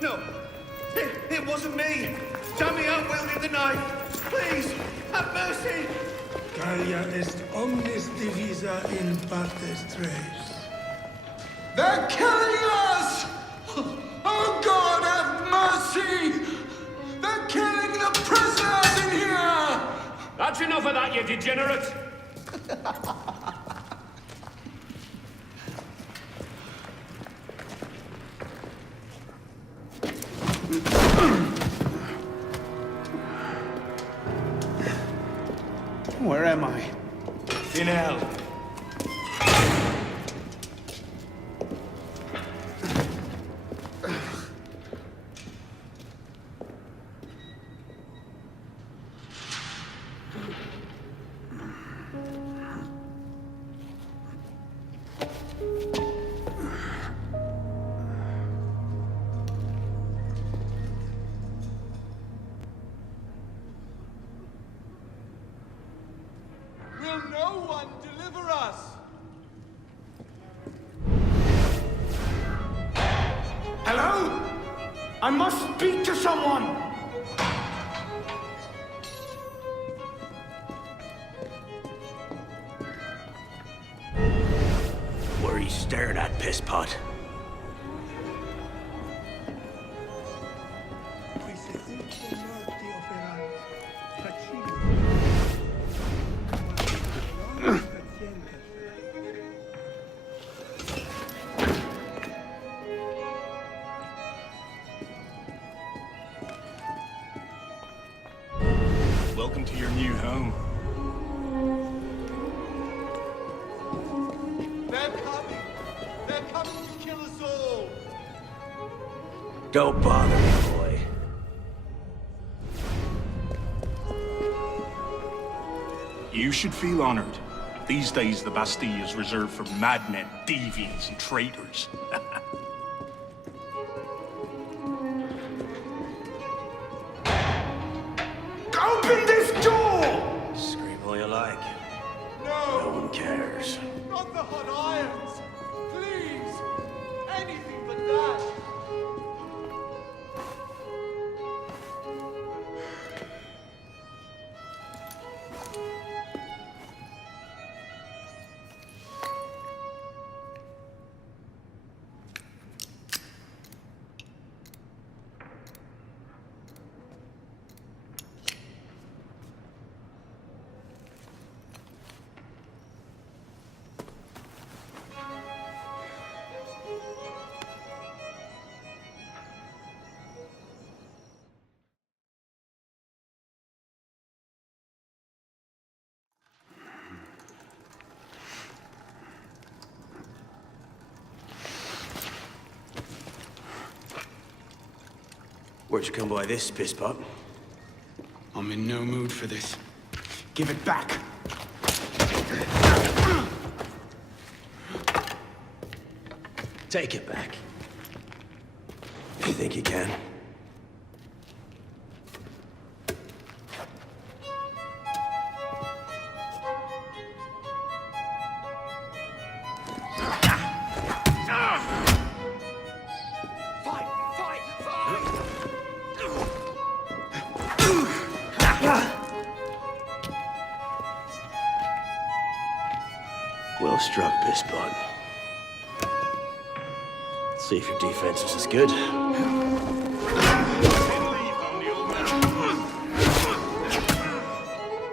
No, it wasn't me. Dummy wielding the knife. Please, have mercy. Gallia est omnis divisa in partes tres. They're killing us! Oh God, have mercy! They're killing the prisoners in here! That's enough of that, you degenerate! Where am I? In hell. Will no one deliver us? Hello? I must speak to someone. What are you staring at, pisspot? Welcome to your new home. They're coming! They're coming to kill us all! Don't bother me, boy. You should feel honored. These days, the Bastille is reserved for madmen, deviants, and traitors. Open this door! Scream all you like. No! No one cares. Not the hot irons! Please! Anything but that! Where'd you come by this, pisspot? I'm in no mood for this. Give it back. Take it back. If you think you can. Well struck, pisspot. See if your defense is as good.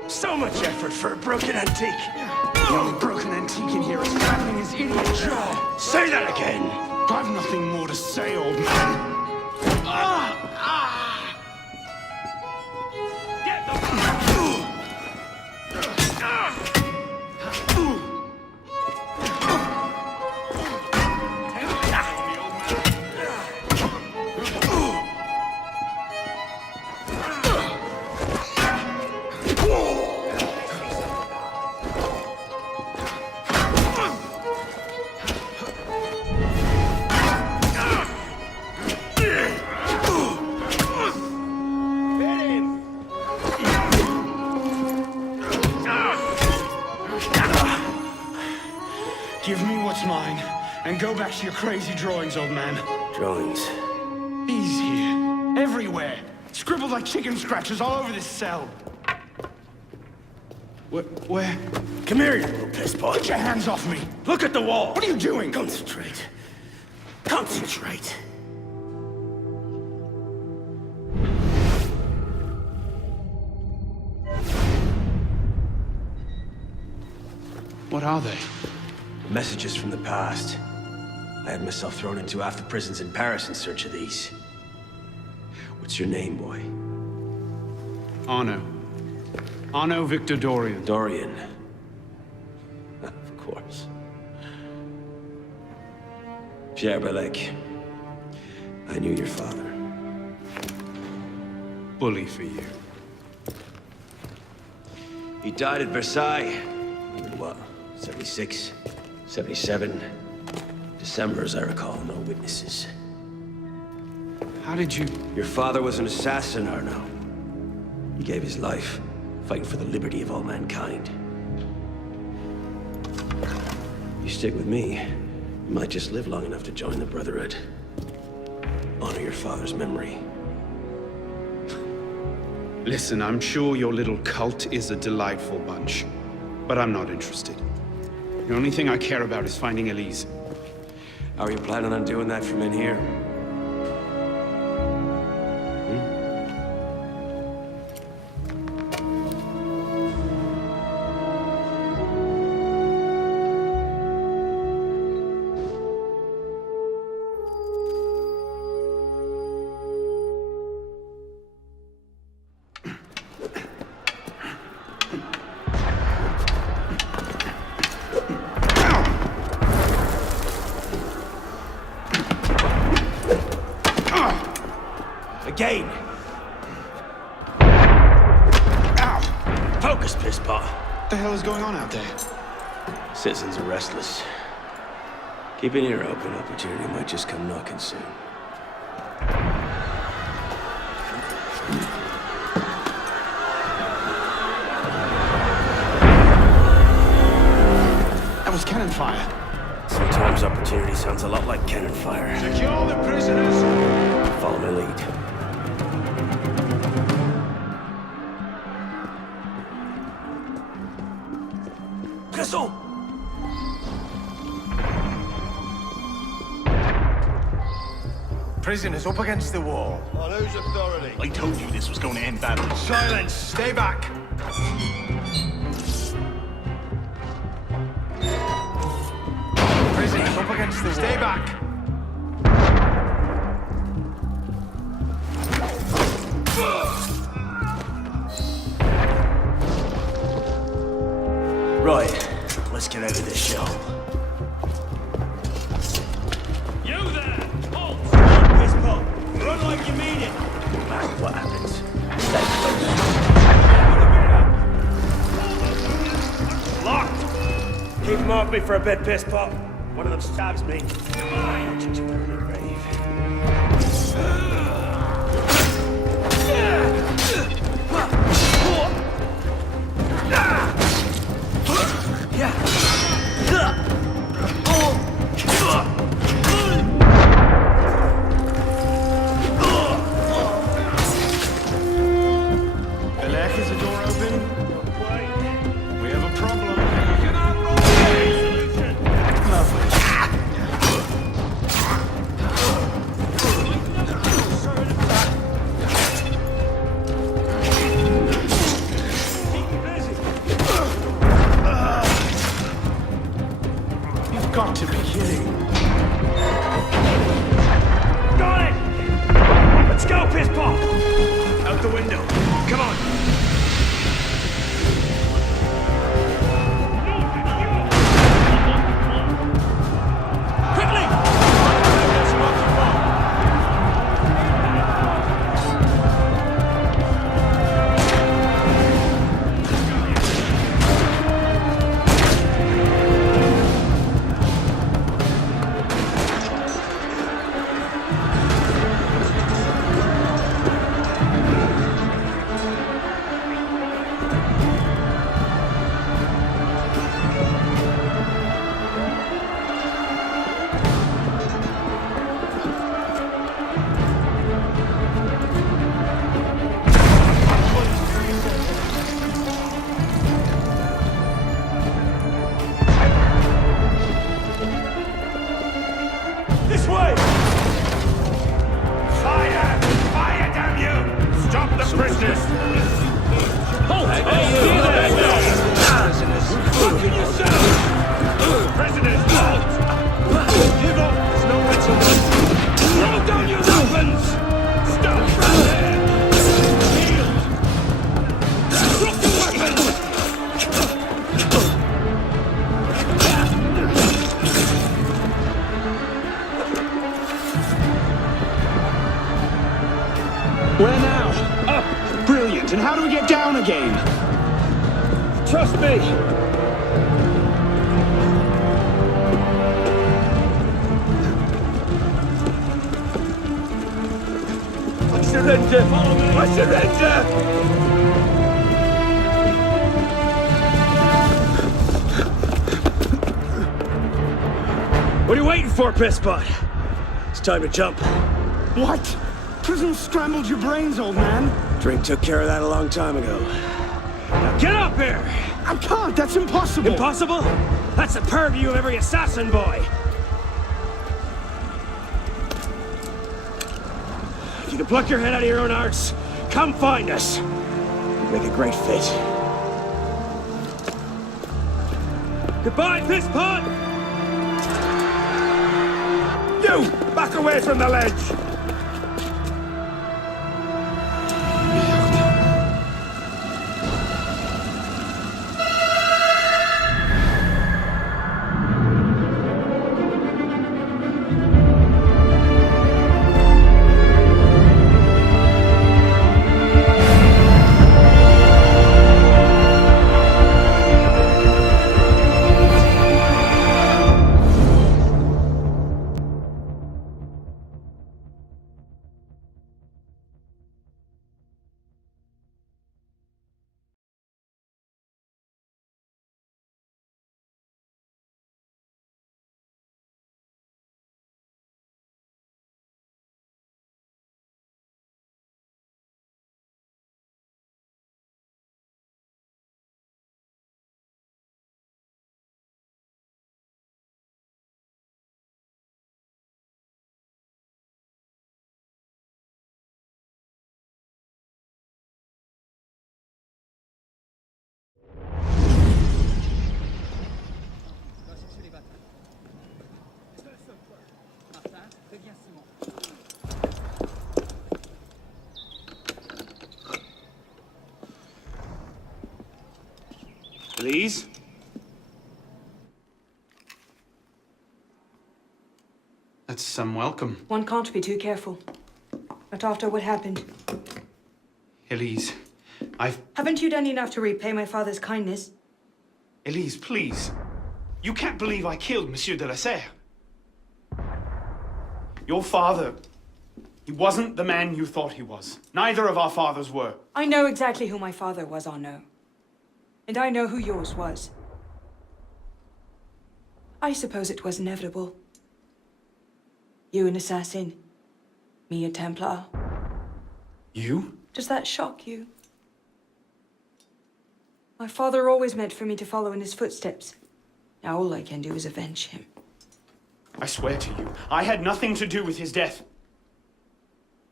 So much effort for a broken antique. The only broken antique in here is grabbing his idiot jaw. Say that again! I've nothing more to say, old man. Get the Give me what's mine, and go back to your crazy drawings, old man. Drawings. He's here. Everywhere. Scribbled like chicken scratches all over this cell. Where? Come here, you little piss ball. Get your hands off me! Look at the wall. What are you doing? Concentrate. Concentrate. What are they? Messages from the past. I had myself thrown into half the prisons in Paris in search of these. What's your name, boy? Arno. Arno Victor Dorian. Dorian. Of course. Pierre Balek. I knew your father. Bully for you. He died at Versailles. In what? 76? 77? December, as I recall, no witnesses. How did you... Your father was an assassin, Arno. He gave his life, fighting for the liberty of all mankind. You stick with me, you might just live long enough to join the Brotherhood. Honor your father's memory. Listen, I'm sure your little cult is a delightful bunch, but I'm not interested. The only thing I care about is finding Elise. How are you planning on doing that from in here? Again! Ow! Focus, pisspaw! What the hell is going on out there? Citizens are restless. Keep an ear open. Opportunity might just come knocking soon. That was cannon fire. Sometimes opportunity sounds a lot like cannon fire. Secure the prisoners! Follow my lead. Cresson! Prisoners up against the wall. On whose authority? I told you this was going to end badly. Silence! Stay back! Prisoners up against the wall. Stay back! Right, let's get out of this shell. You there! Halt! Run like you mean it! No matter what happens, stay close. Locked! Keep them off me for a bit, pisspot. One of them stabs me. I'll judge you in the grave. Balek, is the door open? We have a problem. You've got to be kidding. Got it! Let's go, pisspot! Out the window. Come on. Quickly! how do we get down again? Trust me! I surrender! Follow me! I surrender! What are you waiting for, Pisspot? It's time to jump. What? Prison scrambled your brains, old man. Drink took care of that a long time ago. Now get up here! I can't, that's impossible. Impossible? That's the purview of every assassin boy. If you can pluck your head out of your own arse, come find us. We'd make a great fit. Goodbye, Pisspot! You! Back away from the ledge! Elise? That's some welcome. One can't be too careful. Not after what happened. Elise, Haven't you done enough to repay my father's kindness? Elise, please. You can't believe I killed Monsieur de la Serre. Your father, he wasn't the man you thought he was. Neither of our fathers were. I know exactly who my father was, Arnaud. And I know who yours was. I suppose it was inevitable. You an assassin, me a Templar. You? Does that shock you? My father always meant for me to follow in his footsteps. Now all I can do is avenge him. I swear to you, I had nothing to do with his death.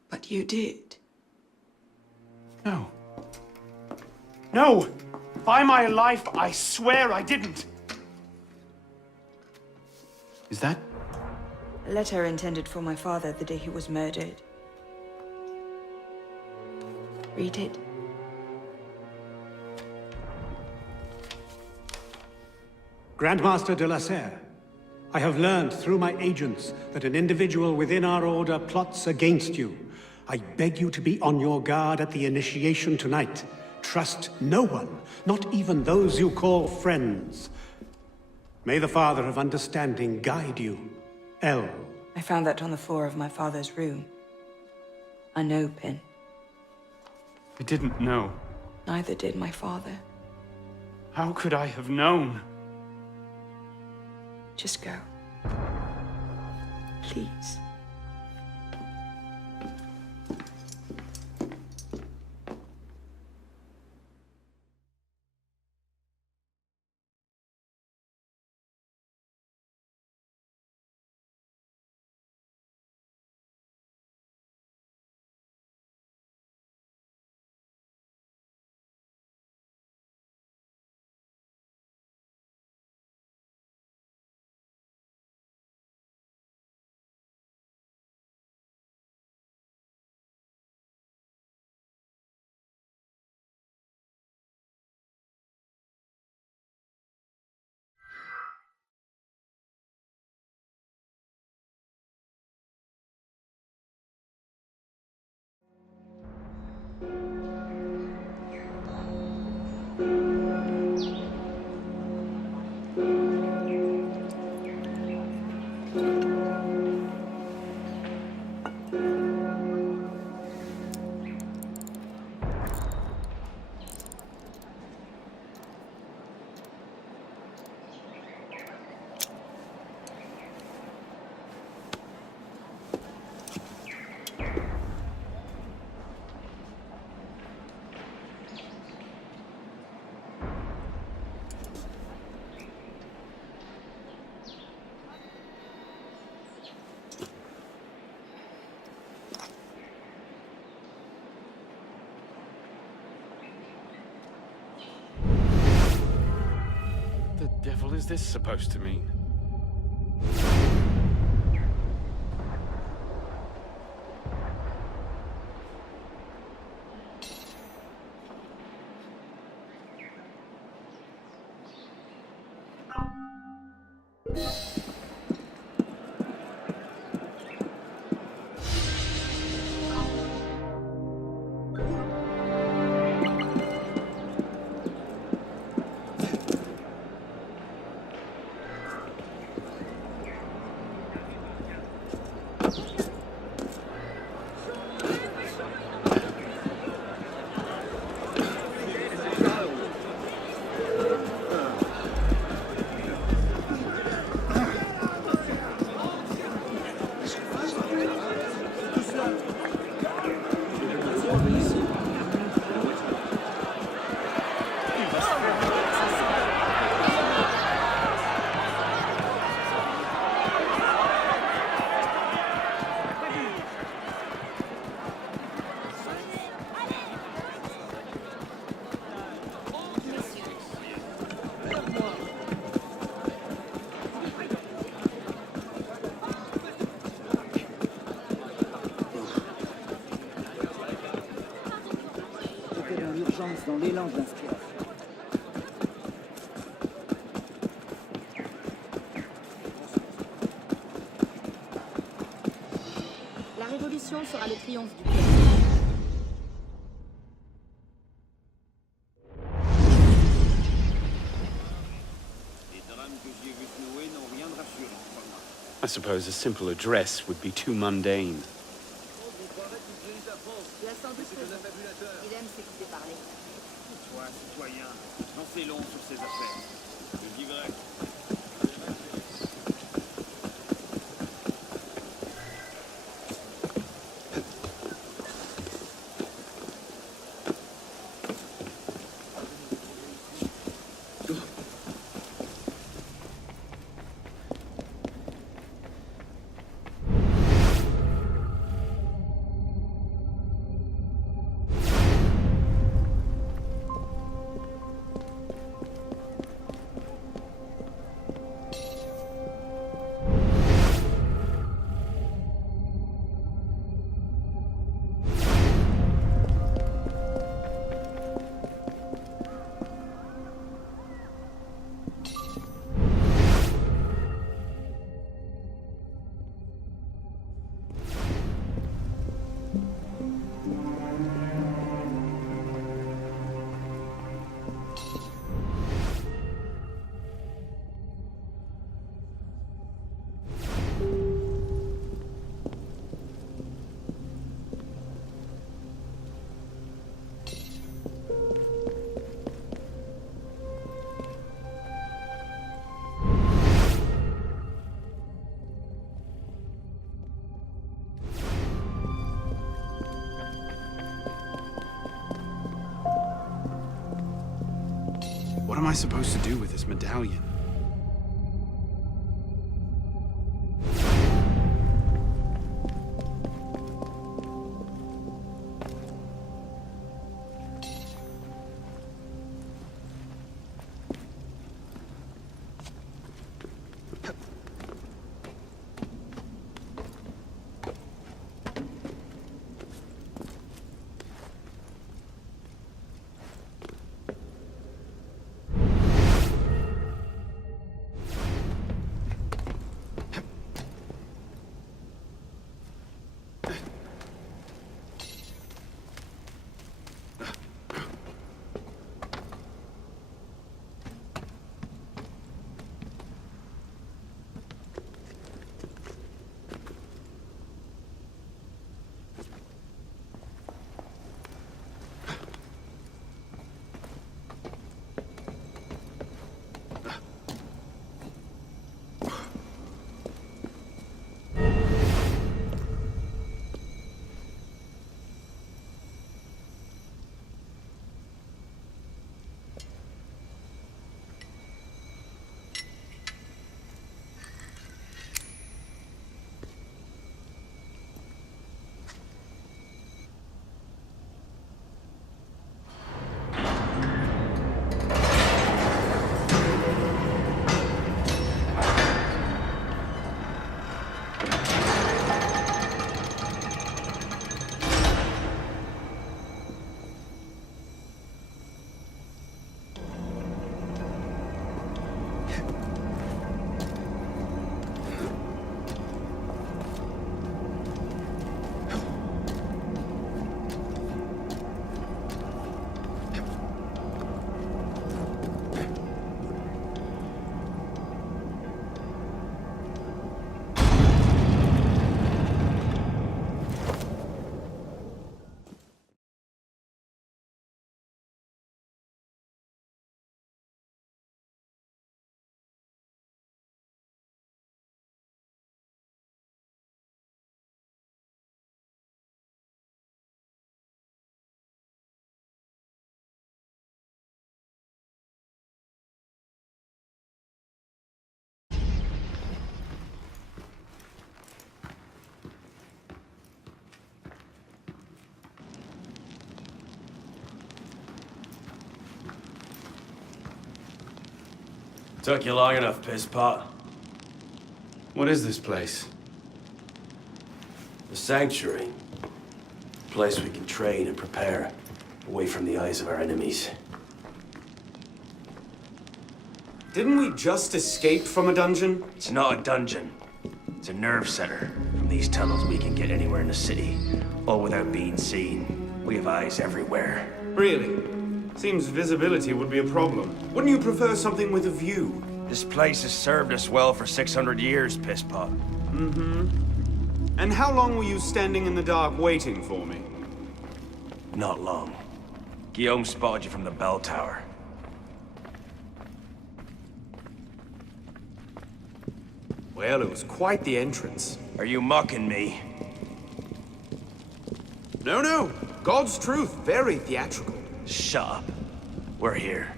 But you did. No. No! By my life, I swear I didn't. Is that? A letter intended for my father the day he was murdered. Read it. Grandmaster de la Serre, I have learned through my agents that an individual within our order plots against you. I beg you to be on your guard at the initiation tonight. Trust no one, not even those you call friends. May the Father of Understanding guide you. L. I found that on the floor of my father's room. Unopened. I didn't know. Neither did my father. How could I have known? Just go. Please. was this supposed to mean? Dans l'élan d'inspiration. La révolution sera le triomphe du peuple. Les drames que j'y ai vu se nouer n'ont rien de rassurant, crois-moi. I suppose a simple address would be too mundane. La santé il aime s'écouter parler. Toi, citoyen, j'en sais long sur ces affaires. Je vivrai. What am I supposed to do with this medallion? Took you long enough, pisspot. What is this place? The Sanctuary. A place we can train and prepare, away from the eyes of our enemies. Didn't we just escape from a dungeon? It's not a dungeon. It's a nerve center. From these tunnels, we can get anywhere in the city, all without being seen. We have eyes everywhere. Really? Seems visibility would be a problem. Wouldn't you prefer something with a view? This place has served us well for 600 years, pisspot. And how long were you standing in the dark waiting for me? Not long. Guillaume spotted you from the bell tower. Well, it was quite the entrance. Are you mocking me? No, no. God's truth. Very theatrical. Shut up. We're here.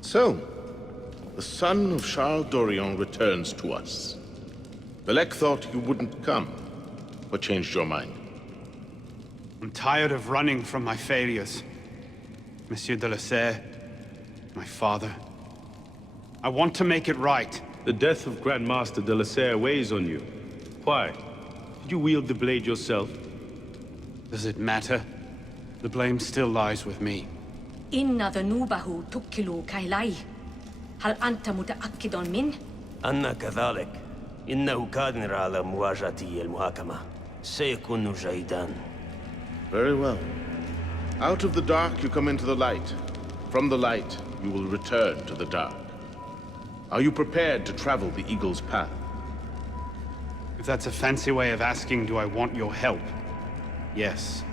So, the son of Charles Dorion returns to us. Belek thought you wouldn't come. What changed your mind? I'm tired of running from my failures. Monsieur de la Serre, my father. I want to make it right. The death of Grand Master de la Serre weighs on you. Why? Did you wield the blade yourself? Does it matter? The blame still lies with me. إن ذنوبه تكل كيلاي. هل أنت متأكد من؟ أنا كذلك. إنه قادر على مواجهة المحاكمة. سيكون جيدا. Very well. Out of the dark you come into the light. From the light you will return to the dark. Are you prepared to travel the Eagle's path? If that's a fancy way of asking, do I want your help? Yes.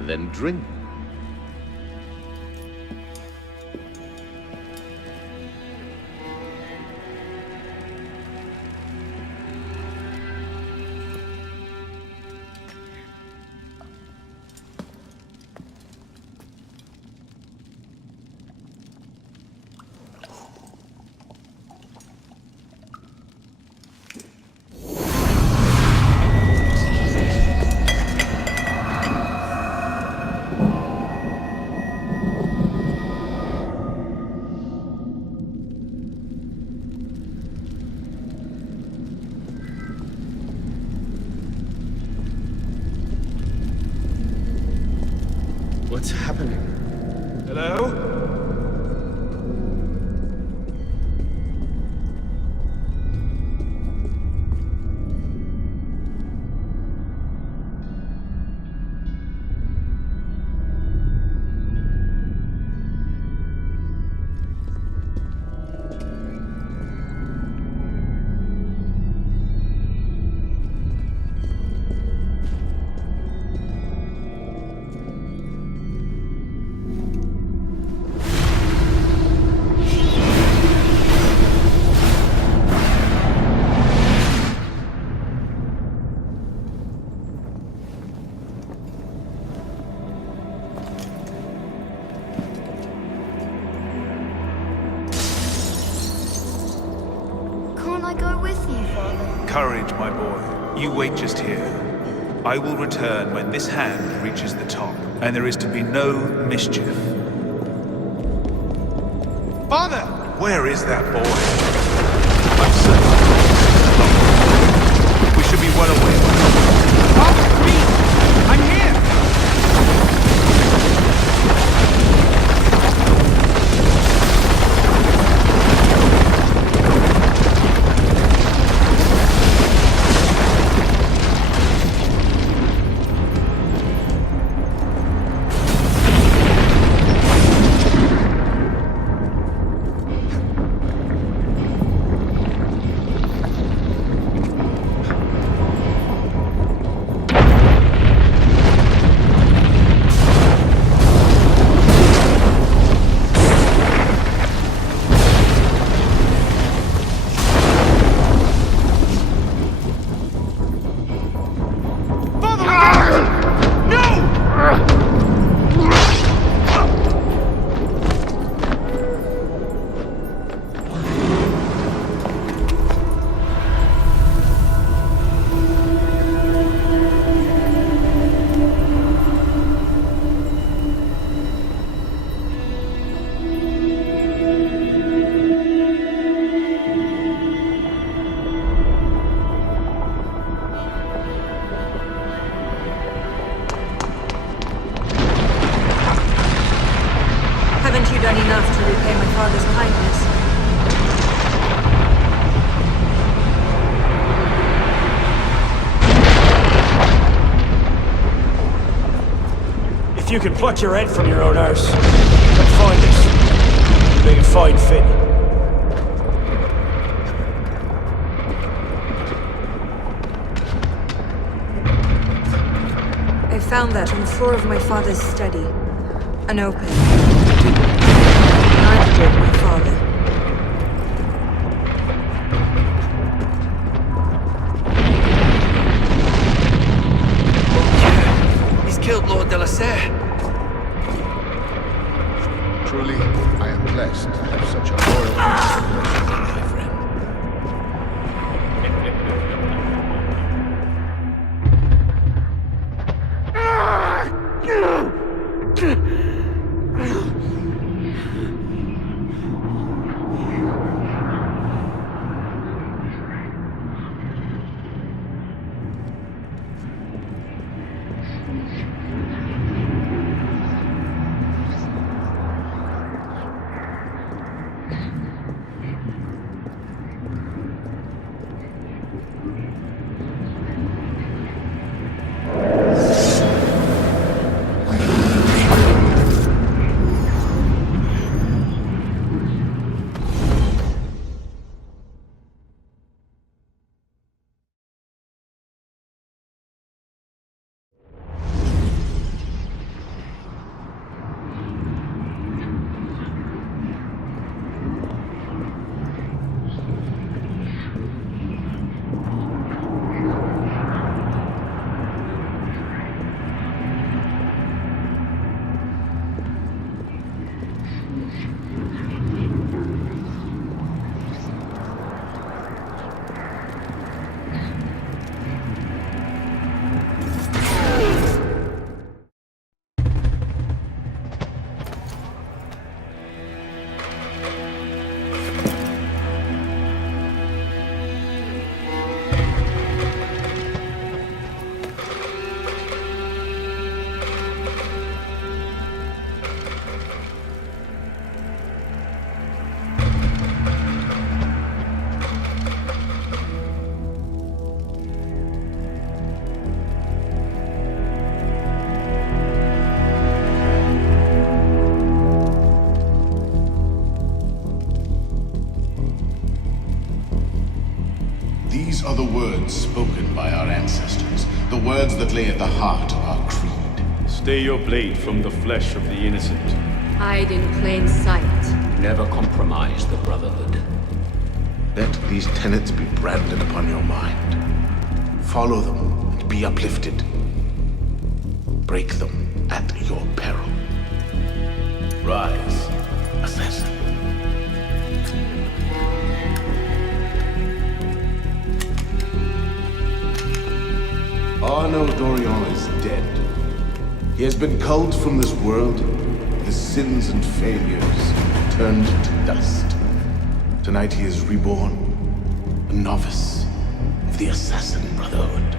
Then drink. What's happening? Hello? Courage, my boy. You wait just here. I will return when this hand reaches the top, and there is to be no mischief. Father! Where is that boy? I'm certain. We should be well away. Father, please! I'm here! you can pluck your head from your own arse, come find us. Make a fine fit. I found that on the floor of my father's study. Unopened. Neither did my father. He's killed Lord de la Serre. Truly, I am blessed to have such a loyal my friend. These are the words spoken by our ancestors, the words that lay at the heart of our creed. Stay your blade from the flesh of the innocent. Hide in plain sight. Never compromise the Brotherhood. Let these tenets be branded upon your mind. Follow them and be uplifted. Break them at your peril. Rise, assassin. Arno Dorian is dead. He has been culled from this world, his sins and failures turned to dust. Tonight he is reborn, a novice of the Assassin Brotherhood.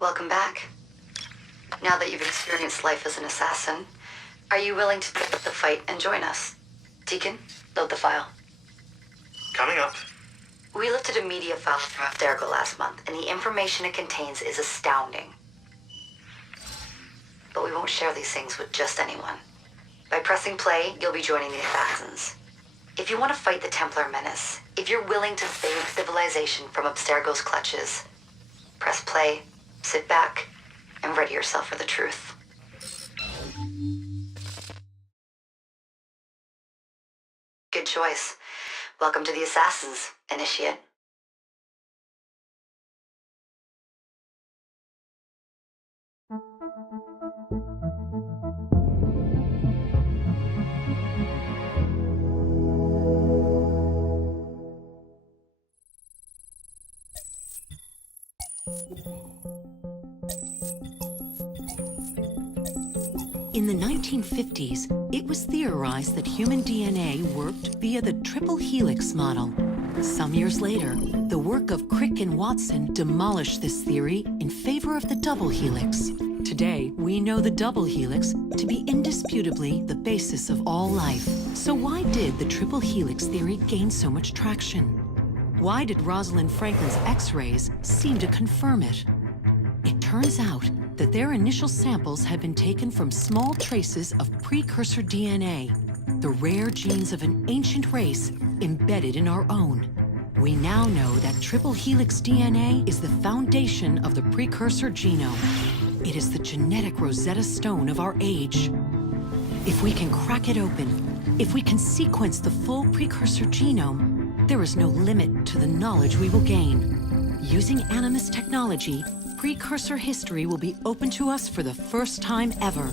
Welcome back. Now that you've experienced life as an assassin, are you willing to pick up the fight and join us? Deacon, load the file. Coming up. We lifted a media file from Abstergo last month, and the information it contains is astounding. But we won't share these things with just anyone. By pressing play, you'll be joining the assassins. If you want to fight the Templar menace, if you're willing to save civilization from Abstergo's clutches, press play, sit back, and ready yourself for the truth. Good choice. Welcome to the Assassins, Initiate. In the 1950s, it was theorized that human DNA worked via the triple helix model. Some years later, the work of Crick and Watson demolished this theory in favor of the double helix. Today, we know the double helix to be indisputably the basis of all life. So why did the triple helix theory gain so much traction? Why did Rosalind Franklin's X-rays seem to confirm it? It turns out that their initial samples had been taken from small traces of precursor DNA, the rare genes of an ancient race embedded in our own. We now know that triple helix DNA is the foundation of the precursor genome. It is the genetic Rosetta Stone of our age. If we can crack it open, if we can sequence the full precursor genome, there is no limit to the knowledge we will gain. Using Animus technology, precursor history will be open to us for the first time ever.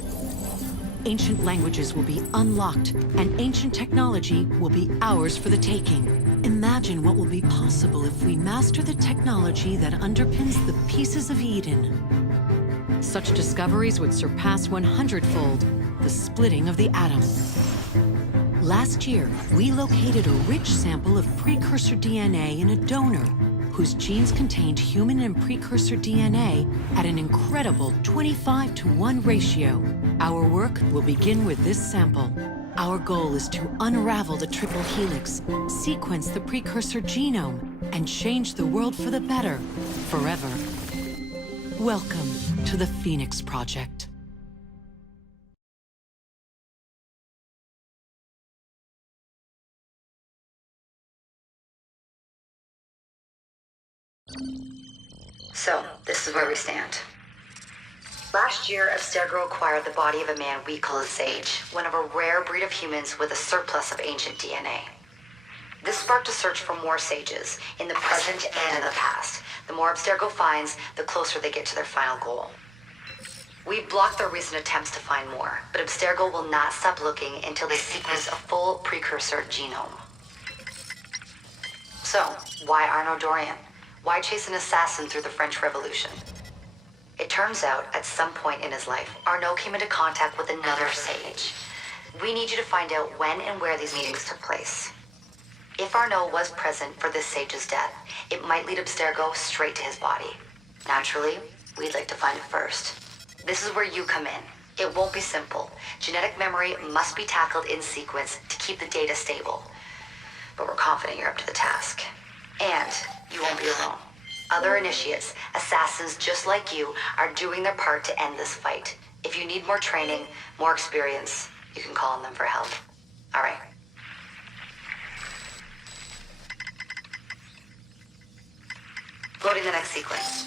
Ancient languages will be unlocked, and ancient technology will be ours for the taking. Imagine what will be possible if we master the technology that underpins the pieces of Eden. Such discoveries would surpass 100-fold the splitting of the atom. Last year, we located a rich sample of precursor DNA in a donor whose genes contained human and precursor DNA at an incredible 25-to-1 ratio. Our work will begin with this sample. Our goal is to unravel the triple helix, sequence the precursor genome, and change the world for the better, forever. Welcome to the Phoenix Project. So, this is where we stand. Last year, Abstergo acquired the body of a man we call a Sage, one of a rare breed of humans with a surplus of ancient DNA. This sparked a search for more Sages, in the present and in the past. The more Abstergo finds, the closer they get to their final goal. We've blocked their recent attempts to find more, but Abstergo will not stop looking until they sequence a full precursor genome. So, why Arnaud Dorian? Why chase an assassin through the French Revolution? It turns out, at some point in his life, Arnaud came into contact with another Sage. We need you to find out when and where these meetings took place. If Arnaud was present for this Sage's death, it might lead Abstergo straight to his body. Naturally, we'd like to find it first. This is where you come in. It won't be simple. Genetic memory must be tackled in sequence to keep the data stable. But we're confident you're up to the task. And you won't be alone. Other initiates, assassins just like you, are doing their part to end this fight. If you need more training, more experience, you can call on them for help. All right. Loading the next sequence.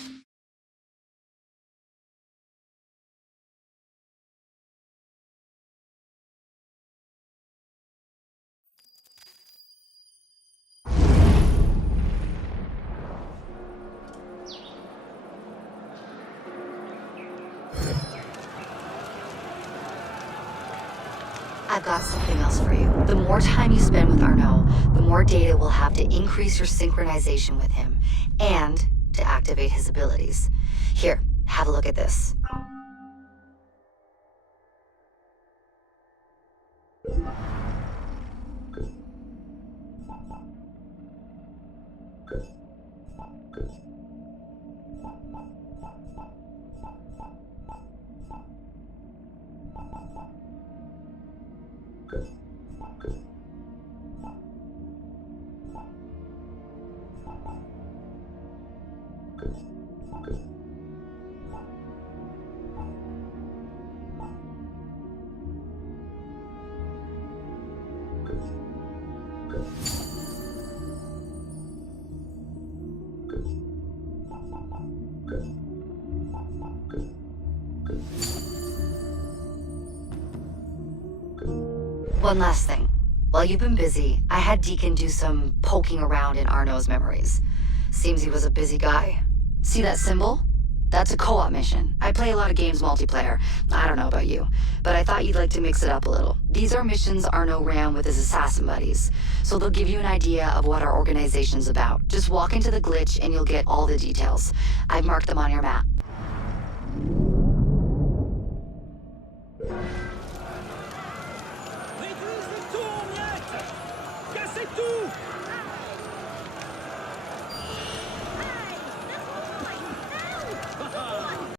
I've got something else for you. The more time you spend with Arnaud, the more data we'll have to increase your synchronization with him, and to activate his abilities. Here, have a look at this. One last thing. While you've been busy, I had Deacon do some poking around in Arno's memories. Seems he was a busy guy. See that symbol? That's a co-op mission. I play a lot of games multiplayer. I don't know about you, but I thought you'd like to mix it up a little. These are missions Arno ran with his assassin buddies, so they'll give you an idea of what our organization's about. Just walk into the glitch and you'll get all the details. I've marked them on your map. Maîtrise les tours, Miette! Cassez tout!